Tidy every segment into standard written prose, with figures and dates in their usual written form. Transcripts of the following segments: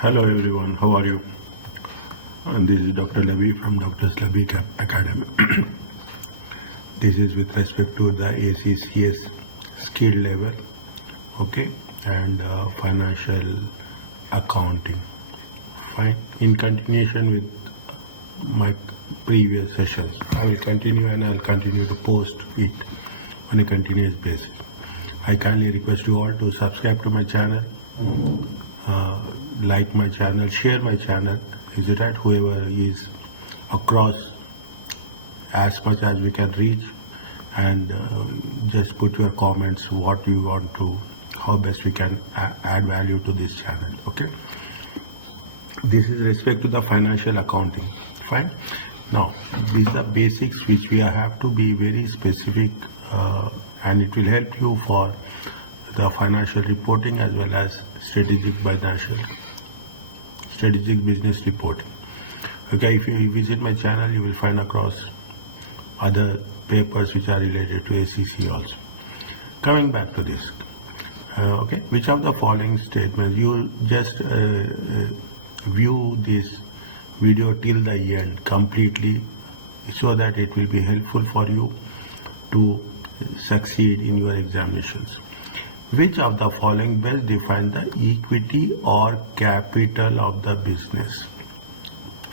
Hello everyone, how are you? And this is Dr. Labi from Dr. Labi Academy. This is with respect to the ACCA skill level, okay, and financial accounting. Fine. In continuation with my previous sessions, I will continue and I'll continue to post it on a continuous basis. I kindly request you all to subscribe to my channel. Like my channel, share my channel, is it right? Whoever is across as much as we can reach, and just put your comments what you want to, how best we can add value to this channel, okay? This is respect to the financial accounting, fine? Now, these are basics which we have to be very specific and it will help you for the financial reporting as well as strategic business reporting. Okay, if you visit my channel, you will find across other papers which are related to ACCA also. Coming back to this, okay, which of the following statements, you just view this video till the end completely so that it will be helpful for you to succeed in your examinations. Which of the following best define the equity or capital of the business?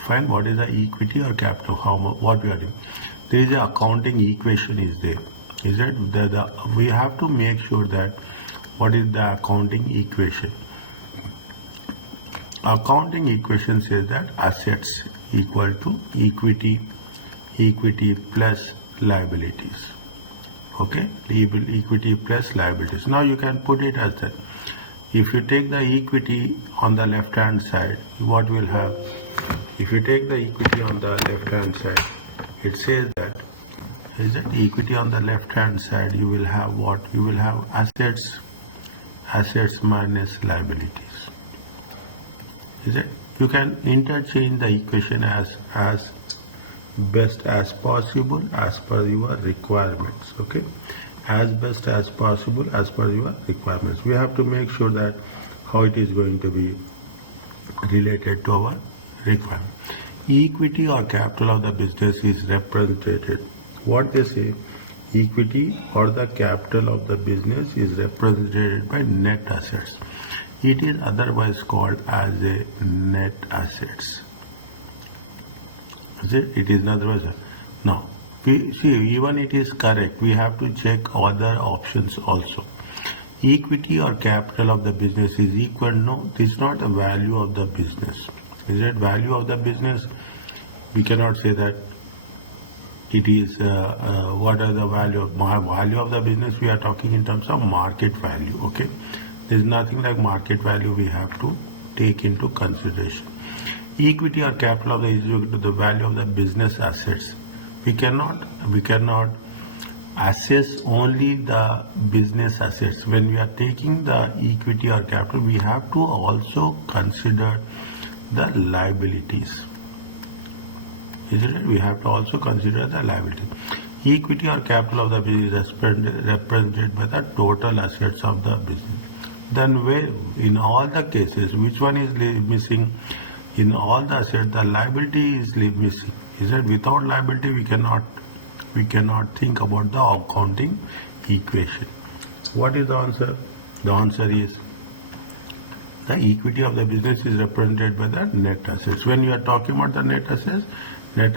Find what is the equity or capital, what we are doing. There is an accounting equation is there. Is it? We have to make sure that what is the accounting equation. Accounting equation says that assets equal to equity plus liabilities. Okay, equity plus liabilities. Now you can put it as that. If you take the equity on the left hand side, what will have? If you take the equity on the left hand side, it says that, is it equity on the left hand side, you will have what? You will have assets minus liabilities. Is it? You can interchange the equation as best as possible as per your requirements, okay, as best as possible as per your requirements. We have to make sure that how it is going to be related to our requirement. Equity or capital of the business is represented, what they say, equity or the capital of the business is represented by net assets. It is otherwise called as a net assets. It is not otherwise. Now, see, even it is correct, we have to check other options also. Equity or capital of the business is equal. No, this is not the value of the business. Is it value of the business? We cannot say that it is what are the value of the business. We are talking in terms of market value. Okay, there is nothing like market value we have to take into consideration. Equity or capital of the is equal to the value of the business assets. We cannot assess only the business assets. When we are taking the equity or capital, we have to also consider the liabilities. Isn't it? We have to also consider the liabilities. Equity or capital of the business is represented by the total assets of the business. Then where in all the cases, which one is missing? In all the assets, the liability is missing. Is that without liability we cannot think about the accounting equation. What is the answer? The answer is the equity of the business is represented by the net assets. When you are talking about the net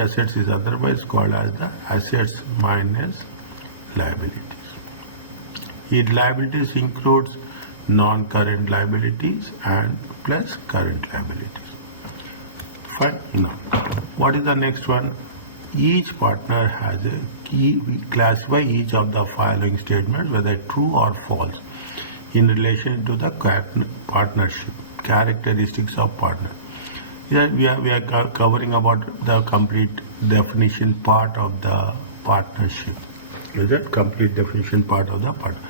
assets is otherwise called as the assets minus liabilities. Liabilities includes non-current liabilities and plus current liabilities. Fine. Now, what is the next one? Each partner has a key. We classify each of the following statements whether true or false in relation to the partnership. Characteristics of partner. Here we are covering about the complete definition part of the partnership. Is that complete definition part of the partner?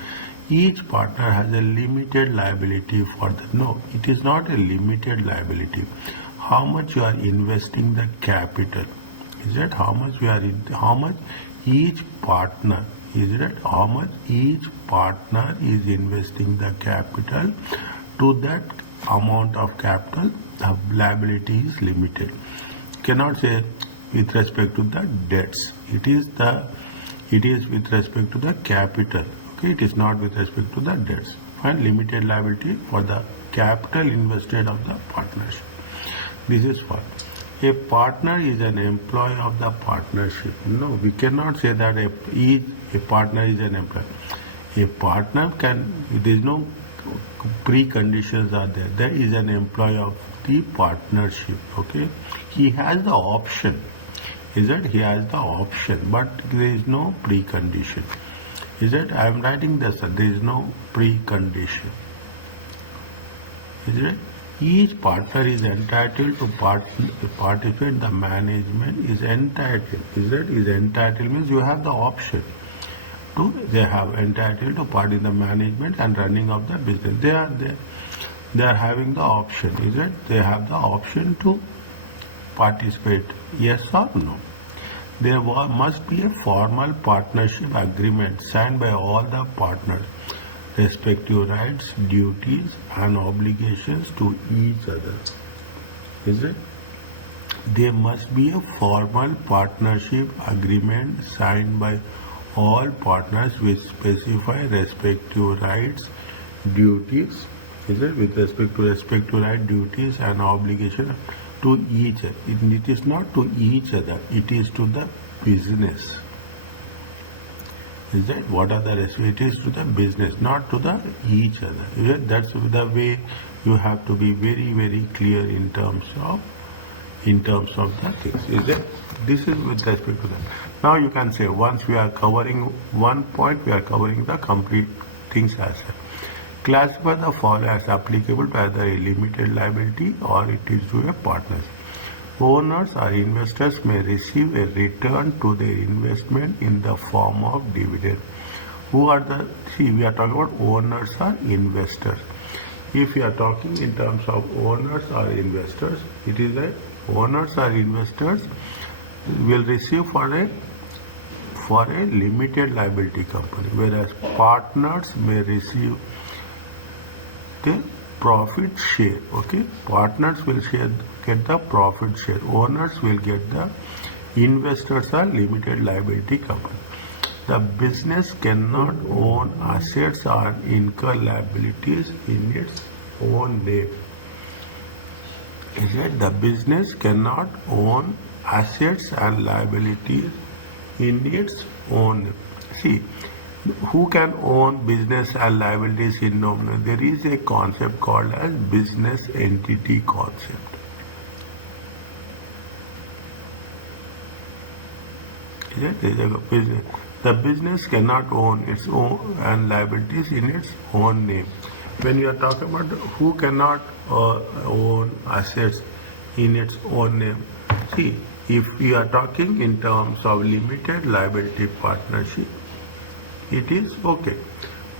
Each partner has a limited liability for the. No, it is not a limited liability. How much you are investing the capital? Is it how much we are in? How much each partner? Is it how much each partner is investing the capital to that amount of capital, the liability is limited. Cannot say with respect to the debts. It is with respect to the capital. Okay, it is not with respect to the debts. Find limited liability for the capital invested of the partnership. This is what a partner is an employee of the partnership. No, we cannot say that a partner is an employee. A partner there is no preconditions are there. There is an employee of the partnership. Okay, he has the option. Is it? He has the option, but there is no precondition. Is it? I am writing this. There is no precondition. Is it? Each partner is entitled to participate. The management is entitled. Is it? Is entitled means you have the option. They have entitled to part in the management and running of the business. They are having the option. Is it? They have the option to participate. Yes or no? There must be a formal partnership agreement signed by all the partners, respective rights, duties, and obligations to each other. Is it? There must be a formal partnership agreement signed by all partners which specify respective rights, duties, is it? With respect to respective rights, duties, and obligations to each other. It is not to each other, it is to the business. Is that what are the rest? It is to the business, not to the each other. That's the way you have to be very, very clear in terms of the things. Is it? This is with respect to that. Now you can say once we are covering one point, we are covering the complete things as well. Classify the following as applicable to either a limited liability or it is to a partnership. Owners or investors may receive a return to their investment in the form of dividend. We are talking about owners or investors. If we are talking in terms of owners or investors, it is that owners or investors will receive for a limited liability company, whereas partners may receive the profit share. Okay, partners will get the profit share. Owners will get the investors are limited liability company. The business cannot own assets or incur liabilities in its own name. Is that the business cannot own assets and liabilities in its own name. See, who can own business and liabilities in nominal? There is a concept called as business entity concept. The business cannot own its own and liabilities in its own name. When you are talking about who cannot own assets in its own name, see, if we are talking in terms of limited liability partnership, it is okay.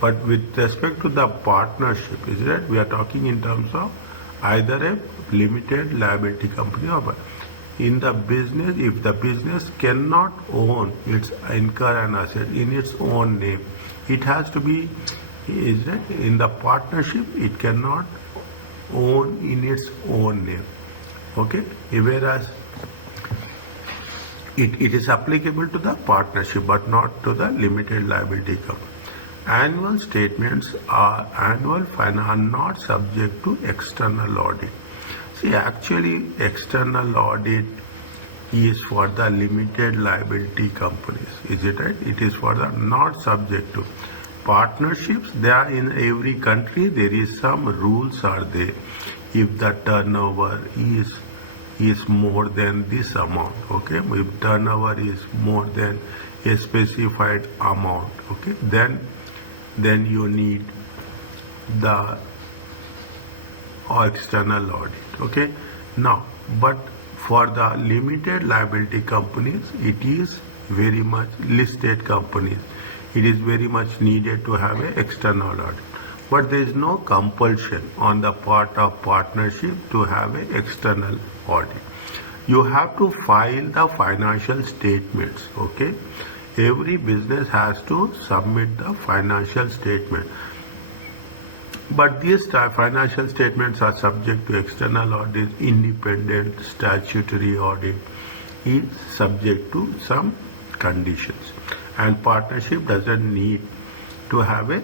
But with respect to the partnership, is that we are talking in terms of either a limited liability company or in the business, if the business cannot own its incur an asset in its own name, it has to be, is that in the partnership, it cannot own in its own name. Okay, whereas it is applicable to the partnership but not to the limited liability company. Annual statements are not subject to external audit. See, actually external audit is for the limited liability companies. Is it right? It is for the not subject to partnerships. They are in every country. There is some rules are there. If the turnover is more than this amount, okay, if turnover is more than a specified amount, okay, then you need the external audit. Okay, now but for the limited liability companies, it is very much listed companies, it is very much needed to have an external audit. But there is no compulsion on the part of partnership to have an external audit. You have to file the financial statements. Okay, every business has to submit the financial statement. But these financial statements are subject to external audit, independent statutory audit is subject to some conditions. And partnership doesn't need to have a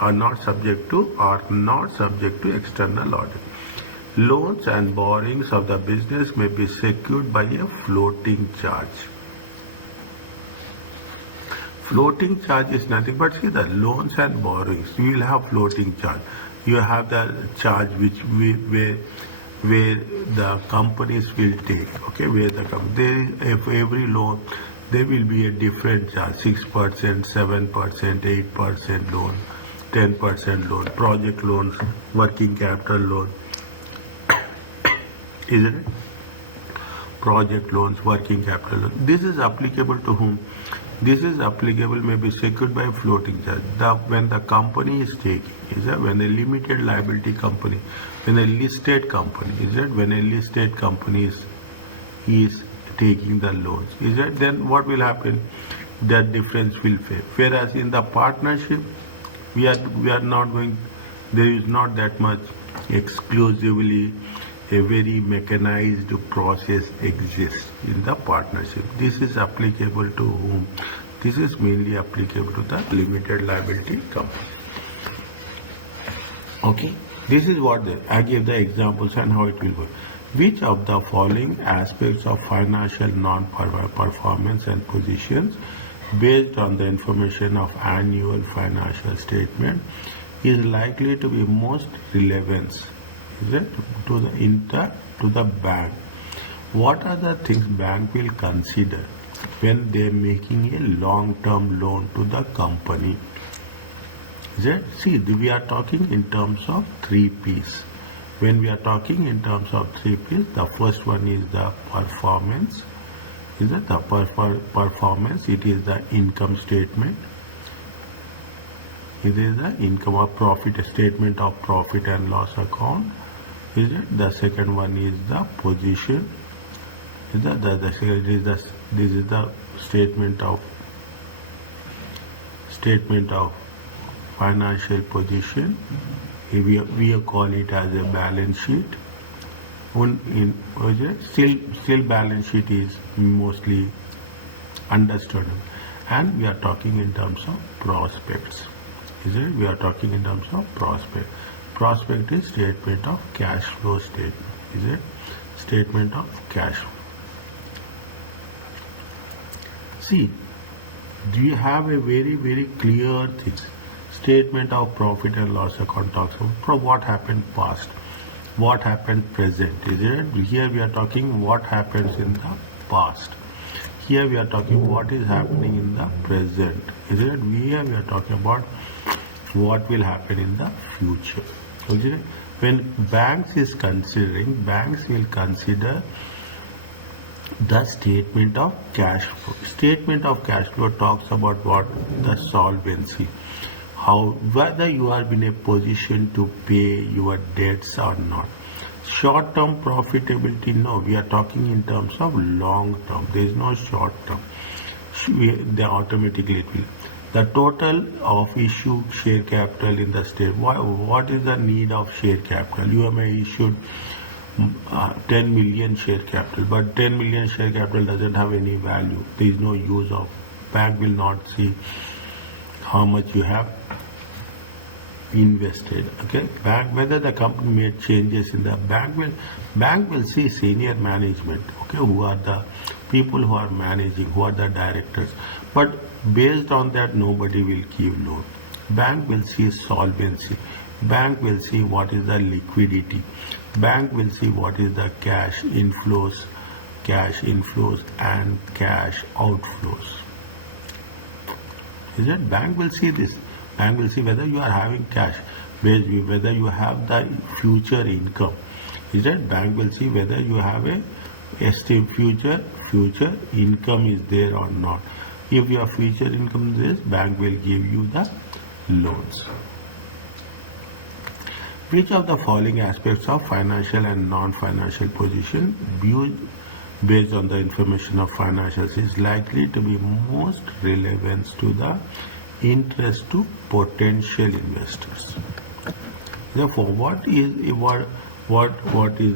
are not subject to external audit. Loans and borrowings of the business may be secured by a floating charge. Floating charge is nothing but, see, the loans and borrowings, you will have floating charge. You have the charge where the companies will take, okay, where the if every loan there will be a different charge, 6%, 7%, 8% loan, 10% loan, project loans, working capital loan, isn't it? Project loans, working capital loans. This is applicable to whom? This is applicable may be secured by floating charge. When the company is taking, is that when a limited liability company, when a listed company, is that when a listed company is taking the loans, is that then what will happen? That difference will fail. Whereas in the partnership, we are not going. There is not that much exclusively a very mechanized process exists in the partnership. This is applicable to whom? This is mainly applicable to the limited liability company. Okay, this is what I gave the examples and how it will work. Which of the following aspects of financial non-performance and positions based on the information of annual financial statement is likely to be most relevant? Is it to the bank? What are the things bank will consider when they are making a long-term loan to the company? Is it? See, we are talking in terms of 3 P's. When we are talking in terms of 3 P's, the first one is the performance. Is it the performance? It is the income statement. It is the income or profit statement of profit and loss account. Is it? The second one is the position. Is that the second is the this is the statement of financial position. We call it as a balance sheet. Still balance sheet is mostly understood, and we are talking in terms of prospects. Is it? We are talking in terms of prospect. Prospect is statement of cash flow statement. Is it? Statement of cash flow. See, do you have a very, very clear thing? Statement of profit and loss account talks about what happened past, what happened present. Is it? Here we are talking what happens in the past. Here we are talking what is happening in the present. Is it? Here we are talking about what will happen in the future. When banks will consider the statement of cash flow. Statement of cash flow talks about what? The solvency. Whether you are in a position to pay your debts or not. Short-term profitability, no. We are talking in terms of long-term. There is no short-term. They automatically will. The total of issued share capital in the state. What is the need of share capital? You may issued 10 million share capital, but 10 million share capital doesn't have any value. There is no use of. Bank will not see how much you have invested. Okay, bank, whether the company made changes in the bank will see senior management. Okay, who are the people who are managing, who are the directors. But based on that, nobody will give loan. Bank will see solvency. Bank will see what is the liquidity. Bank will see what is the cash inflows and cash outflows. Is it? Bank will see this. Bank will see whether you are having cash, whether you have the future income. Is it? Bank will see whether you have a future income is there or not. If your future income is this, bank will give you the loans. Which of the following aspects of financial and non-financial position viewed based on the information of financials is likely to be most relevant to the interest to potential investors? Therefore, what is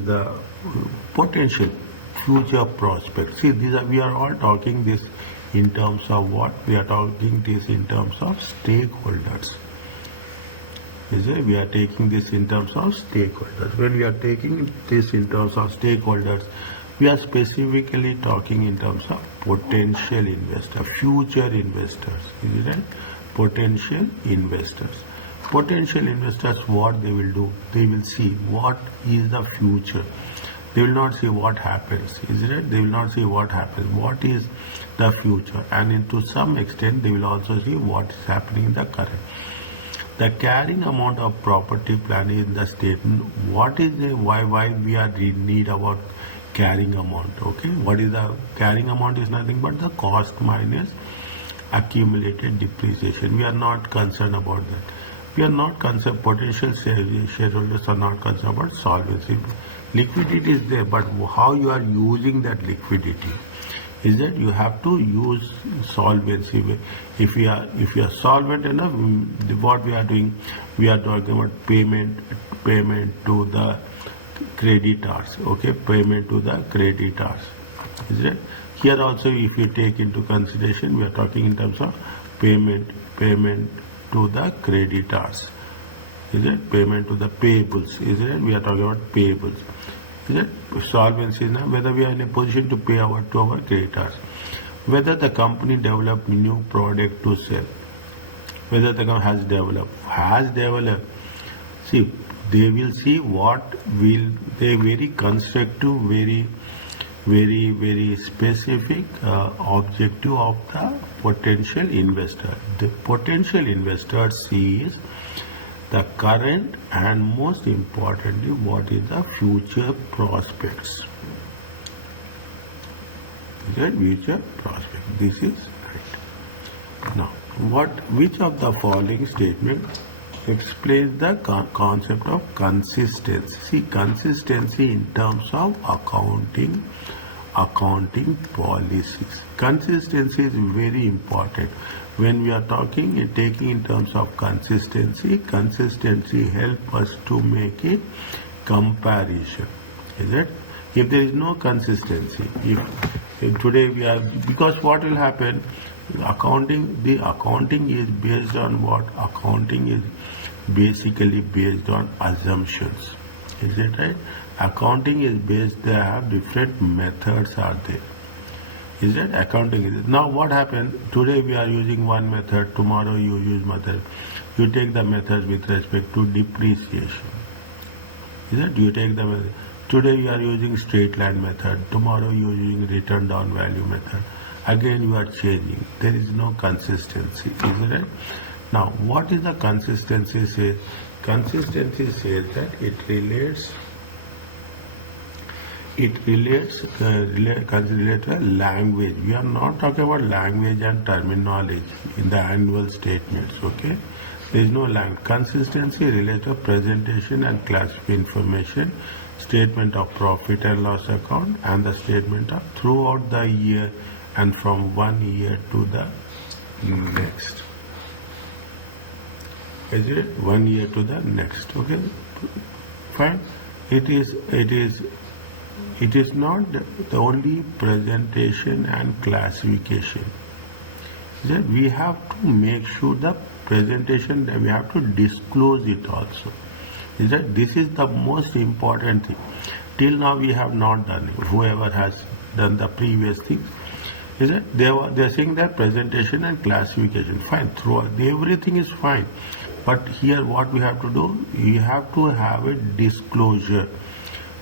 the potential future prospects? See, we are all talking this in terms of what? We are talking this in terms of stakeholders. We are taking this in terms of stakeholders. When we are taking this in terms of stakeholders, we are specifically talking in terms of potential investors, future investors. Is it right? Potential investors. Potential investors, what they will do? They will see what is the future. They will not see what happens. Is it right? They will not see what happens. What is the future? And to some extent, they will also see what is happening in the current. The carrying amount of property plant in the state. What is the why we are in need about carrying amount? Okay, what is the carrying amount? Is nothing but the cost minus accumulated depreciation. We are not concerned about that. We are not concerned. Potential shareholders are not concerned about solvency. Liquidity is there, but how you are using that liquidity is that you have to use solvency. If you are solvent enough, what we are doing, we are talking about payment to the creditors. Okay, payment to the creditors. Is it? Here also, if you take into consideration, we are talking in terms of payment to the creditors. Is it? Payment to the payables. Is it? We are talking about payables. Is it? Solvency is now whether we are in a position to pay to our creditors, whether the company developed new product to sell, whether the company has developed. See, they will see what will they very constructive, very specific objective of the potential investor. The potential investor sees the current and most importantly what is the future prospects. Future prospect. This is right. Now, which of the following statement explains the concept of consistency? See, consistency in terms of accounting policies. Consistency is very important. When we are taking in terms of consistency helps us to make a comparison. Is it? If there is no consistency, if today we are, because what will happen, the accounting is based on what? Accounting is basically based on assumptions. Is it right? Accounting is based, they have different methods are there. Is that accounting is it? Now what happens? Today we are using one method, tomorrow you use method. You take the method with respect to depreciation. Is that? You take the method. Today you are using straight line method, tomorrow you are using return down value method. Again you are changing. There is no consistency. Is it right? Now what is the consistency says? Consistency says that it relates to language. We are not talking about language and terminology in the annual statements. Okay, there is no language. Consistency relates to presentation and classification information, statement of profit and loss account, and the statement of throughout the year and from one year to the next. Is it? 1 year to the next. Okay, fine. It is not the only presentation and classification. That we have to make sure the presentation, that we have to disclose it also. Is that this is the most important thing. Till now we have not done it. Whoever has done the previous things, is that they are saying that presentation and classification, fine. Throughout everything is fine, but here what we have to do, we have to have a disclosure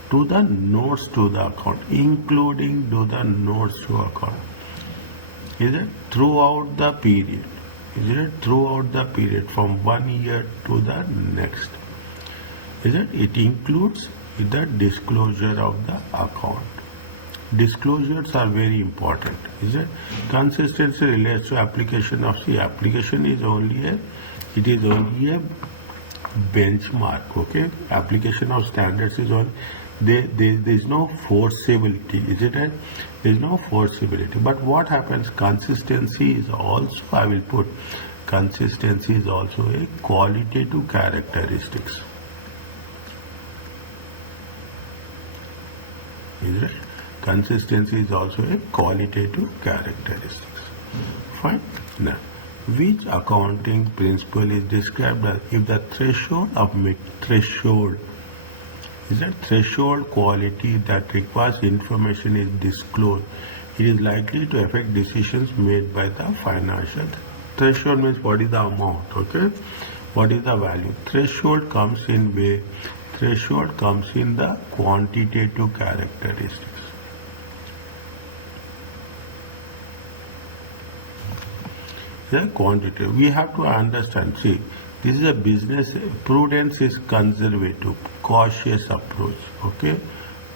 to the notes to the account, including to the notes to account. Is it? Throughout the period. Is it? Throughout the period from 1 year to the next. Is it? It includes the disclosure of the account. Disclosures are very important. Is it? Consistency relates to application of the application is only a benchmark. Okay, application of standards is on. There is no forcibility. Is it right? There is no forcibility. But what happens? Consistency is also, I will put, consistency is also a qualitative characteristics. Is it? Consistency is also a qualitative characteristic. Fine. Now, which accounting principle is described as if the threshold quality that requires information is disclosed, it is likely to affect decisions made by the financial. Threshold means what is the amount, okay? What is the value? Threshold comes in the quantitative characteristics. The quantitative. We have to understand, see, this is a business, prudence is conservative, cautious approach, okay?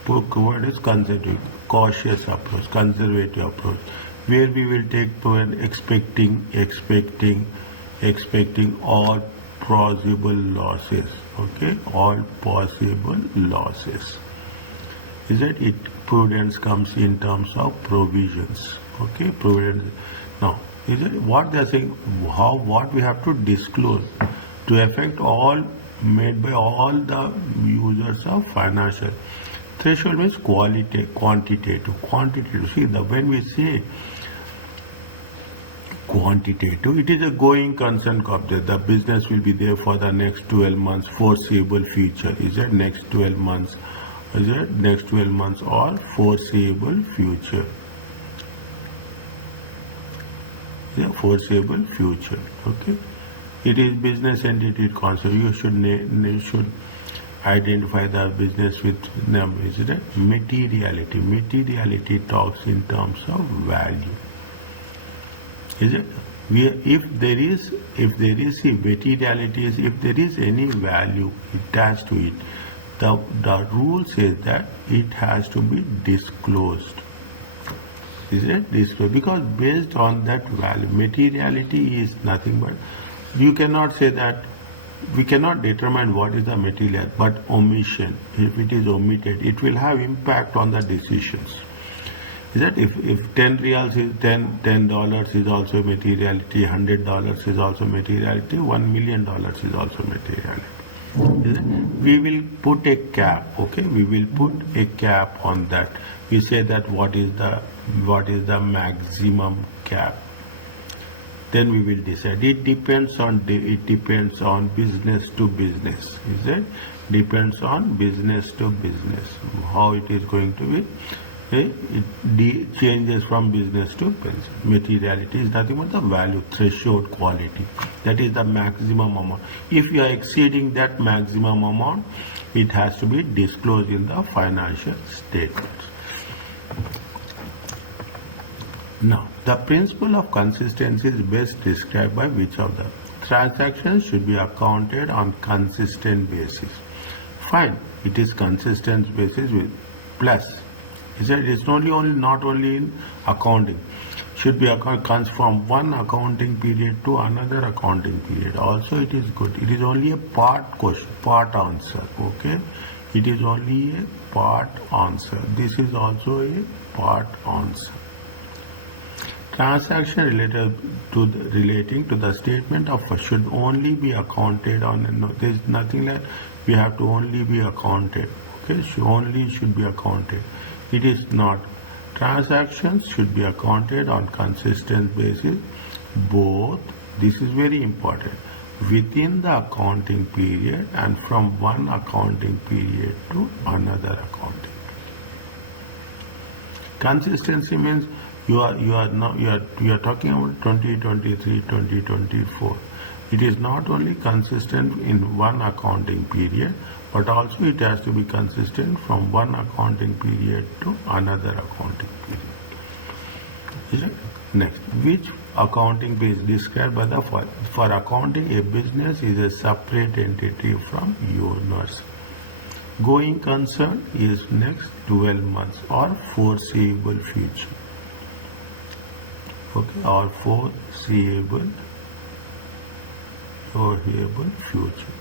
Word is conservative, cautious approach, conservative approach, where we will take expecting all possible losses, okay? All possible losses. Is it? Prudence comes in terms of provisions, okay? Prudence. Now, is it what they are saying? What we have to disclose to affect all made by all the users of financial. Threshold means quantitative. See, when we say quantitative, it is a going concern object. The business will be there for the next 12 months, foreseeable future. Is it next 12 months? Is it next 12 months or foreseeable future? Yeah, foreseeable future. Okay. It is business entity concept. You should identify the business with numbers. Is it? Materiality. Materiality talks in terms of value. Is it? If there is materiality, if there is any value attached to it, the rule says that it has to be disclosed. Is it? Disclosed, because based on that value, materiality is nothing but, you cannot say that, we cannot determine what is the material, but omission, if it is omitted, it will have impact on the decisions. Is that if 10 reals is $10 is also materiality, $100 is also materiality, $1 million is also materiality. We will put a cap, okay? We will put a cap on that. We say that what is the maximum cap. Then we will decide. It depends on business to business. Is it? Depends on business to business. How it is going to be. It changes from business to business. Materiality is nothing but the value, threshold quality. That is the maximum amount. If you are exceeding that maximum amount, it has to be disclosed in the financial statements. Now, the principle of consistency is best described by which of the transactions should be accounted on consistent basis. Fine, it is consistent basis with plus. It's not only in accounting. Should be comes from one accounting period to another accounting period. Also, it is good. It is only a part question, part answer. Okay, it is only a part answer. This is also a part answer. Transaction relating to the statement of should only be accounted on. No, there is nothing like we have to only be accounted. Okay, should be accounted. It is not. Transactions should be accounted on consistent basis, both, this is very important, within the accounting period and from one accounting period to another accounting period. Consistency means you are talking about 2023, 2024. It is not only consistent in one accounting period, but also it has to be consistent from one accounting period to another accounting period. Next, which accounting is described by the for accounting a business is a separate entity from owners. Going concern is next 12 months or foreseeable future. Okay, or foreseeable future.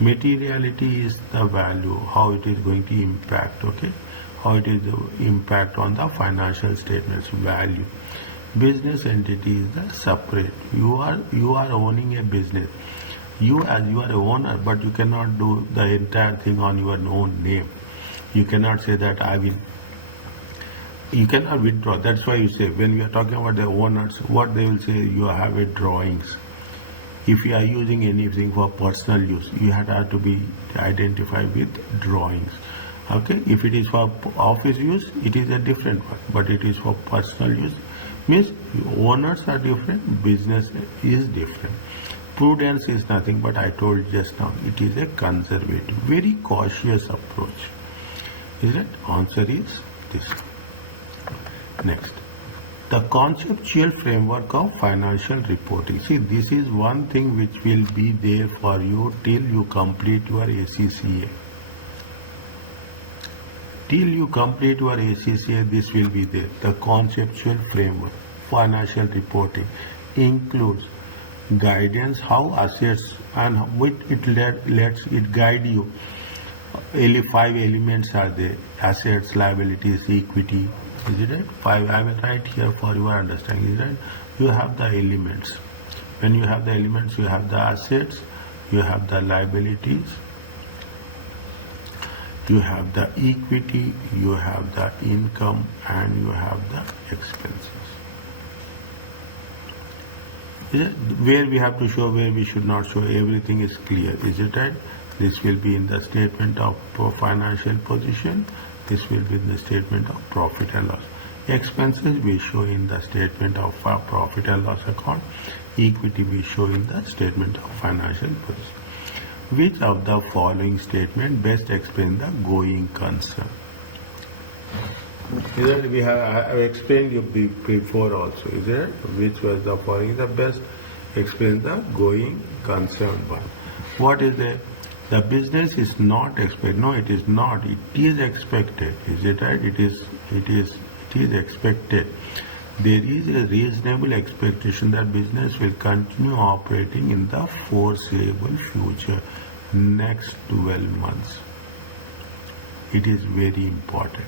Materiality is the value, how it is going to impact, okay? How it is the impact on the financial statements, value. Business entity is the separate. You are owning a business. You are an owner, but you cannot do the entire thing on your own name. You cannot say that I will You cannot withdraw. That's why you say, when we are talking about the owners, what they will say, you have a drawings. If you are using anything for personal use, you have to be identified with drawings. Okay, if it is for office use, it is a different one, but it is for personal use, means owners are different, business is different. Prudence is nothing but, I told just now, it is a conservative, very cautious approach. Is it? Answer is this. Next, the conceptual framework of financial reporting. See, this is one thing which will be there for you till you complete your ACCA. Till you complete your ACCA, this will be there. The conceptual framework, financial reporting, includes guidance, how assets, and with it lets it guide you. 5 elements are there: assets, liabilities, equity. Is it right? 5. I will write here for your understanding. Is it right? You have the elements. When you have the elements, you have the assets, you have the liabilities, you have the equity, you have the income, and you have the expenses. Is it? Where we have to show, where we should not show, everything is clear. Is it right? This will be in the statement of financial position. This will be in the statement of profit and loss. Expenses we show in the statement of profit and loss account. Equity we show in the statement of financial position. Which of the following statement best explain the going concern? Is that we have, I have explained you before also. Is it? Which was the following the best explain the going concern one? What is the business is not expected. No, it is not. It is expected. Is it right? It is expected. There is a reasonable expectation that business will continue operating in the foreseeable future, next 12 months. It is very important.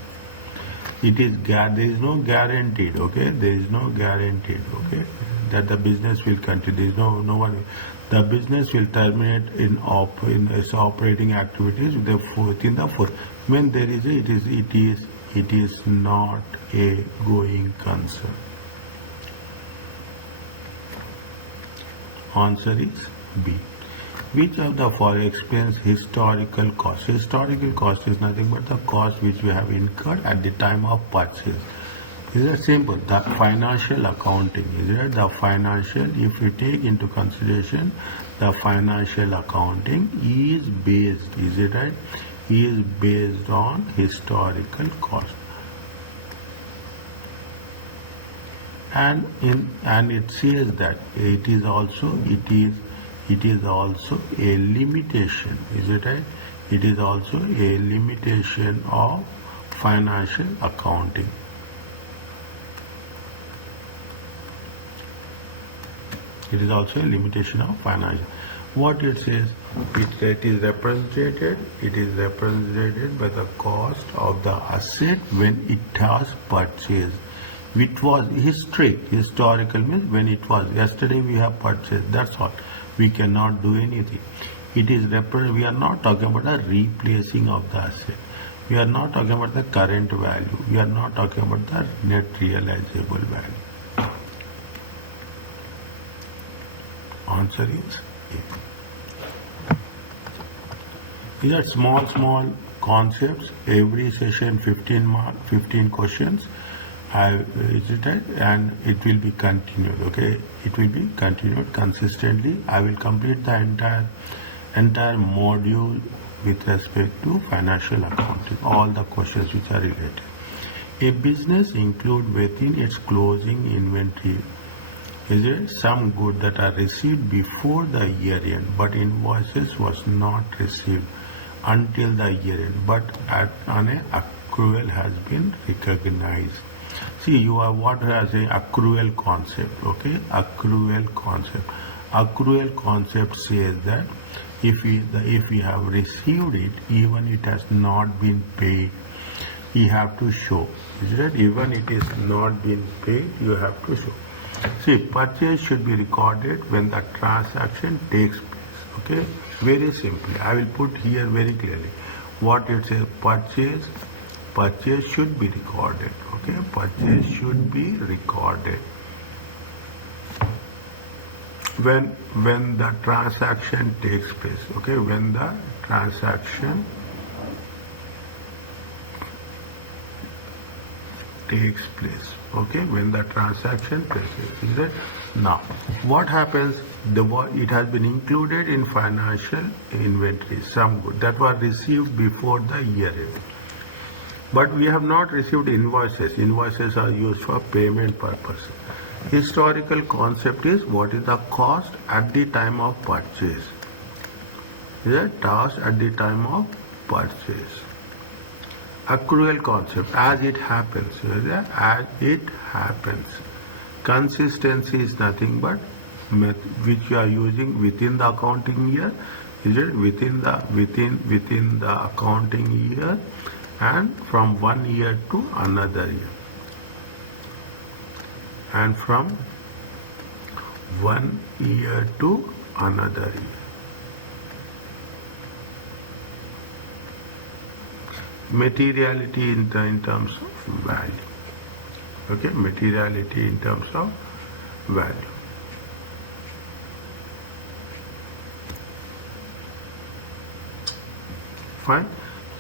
It is there is no guaranteed. Okay, there is no guaranteed. Okay, that the business will continue. There is no one. The business will terminate in its operating activities within the fourth. When there is it is not a going concern. Answer is B. Which of the following explains historical cost? Historical cost is nothing but the cost which we have incurred at the time of purchase. Is it simple? The financial accounting. Is it the financial? If you take into consideration the financial accounting is based. Is it right? Is based on historical cost. And it says that it is also a limitation. Is it right? It is also a limitation of financial accounting. It is also a limitation of financial. What it says, it is represented by the cost of the asset when it was purchased. Which was historical means when it was. Yesterday we have purchased, that's all. We cannot do anything. It is we are not talking about the replacing of the asset. We are not talking about the current value. We are not talking about the net realizable value. Answer is A. These are small concepts. Every session 15 questions. And it will be continued. Okay, it will be continued consistently. I will complete the entire module with respect to financial accounting. All the questions which are related. A business include within its closing inventory. Is there some good that are received before the year end, but invoices was not received until the year end, but an accrual has been recognized. See, you are what I say accrual concept. Okay, accrual concept. Accrual concept says that if we have received it, even it has not been paid, you have to show. Is that even it is not been paid, you have to show. See, purchase should be recorded when the transaction takes place. Okay, very simply. I will put here very clearly what it says: purchase purchase should be recorded. Okay, purchase should be recorded when the transaction takes place. Okay, when the transaction takes place. Okay, when the transaction takes place. Is it? Now, what happens? It has been included in financial inventory, some good that were received before the year end. But we have not received invoices. Invoices are used for payment purposes. Historical concept is what is the cost at the time of purchase. Is a cost at the time of purchase. Accrual concept, as it happens. As it happens. Consistency is nothing but which you are using within the accounting year. Is it within the accounting year and from one year to another year? And from 1 year to another year. Materiality in terms of value. Okay, materiality in terms of value. Fine.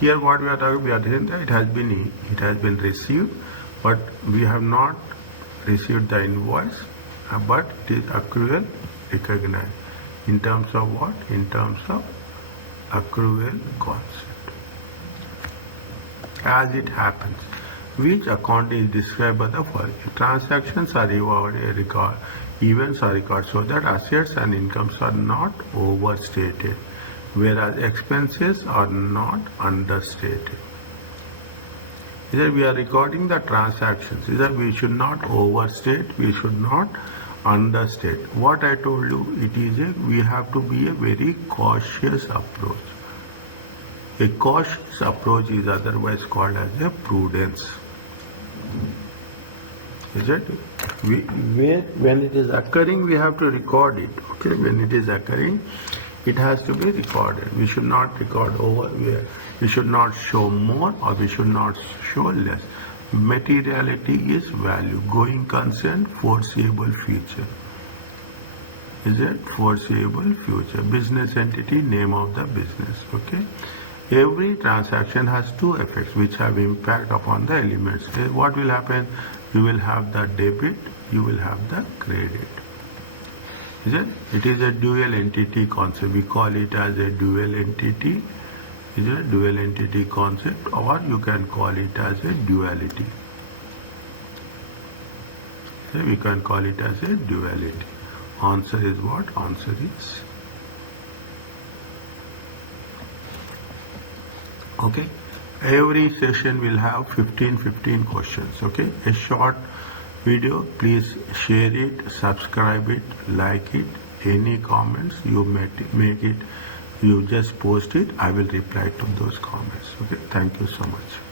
Here what we are talking, we are saying that it has been received, but we have not received the invoice, but it is accrual recognized. In terms of what? In terms of accrual concept. As it happens. Which account is described by the following? Transactions are recorded, events are recorded so that assets and incomes are not overstated, whereas expenses are not understated. Either we are recording the transactions. Either we should not overstate, we should not understate. What I told you, we have to be a very cautious approach. A cautious approach is otherwise called as a prudence. Is it? When it is occurring, we have to record it. Okay, when it is occurring, it has to be recorded. We should not record over. We should not show more or we should not show less. Materiality is value. Going concern, foreseeable future. Is it? Foreseeable future. Business entity, name of the business. Okay. Every transaction has two effects which have impact upon the elements. What will happen? You will have the debit, you will have the credit. Is it? It is a dual entity concept. We call it as a dual entity. Is it a dual entity concept, or you can call it as a duality. So we can call it as a duality. Answer is what? Answer is okay. Every session will have 15 questions. Okay, a short video. Please share it, subscribe it, like it. Any comments you make it, you just post it. I will reply to those comments. Okay, thank you so much.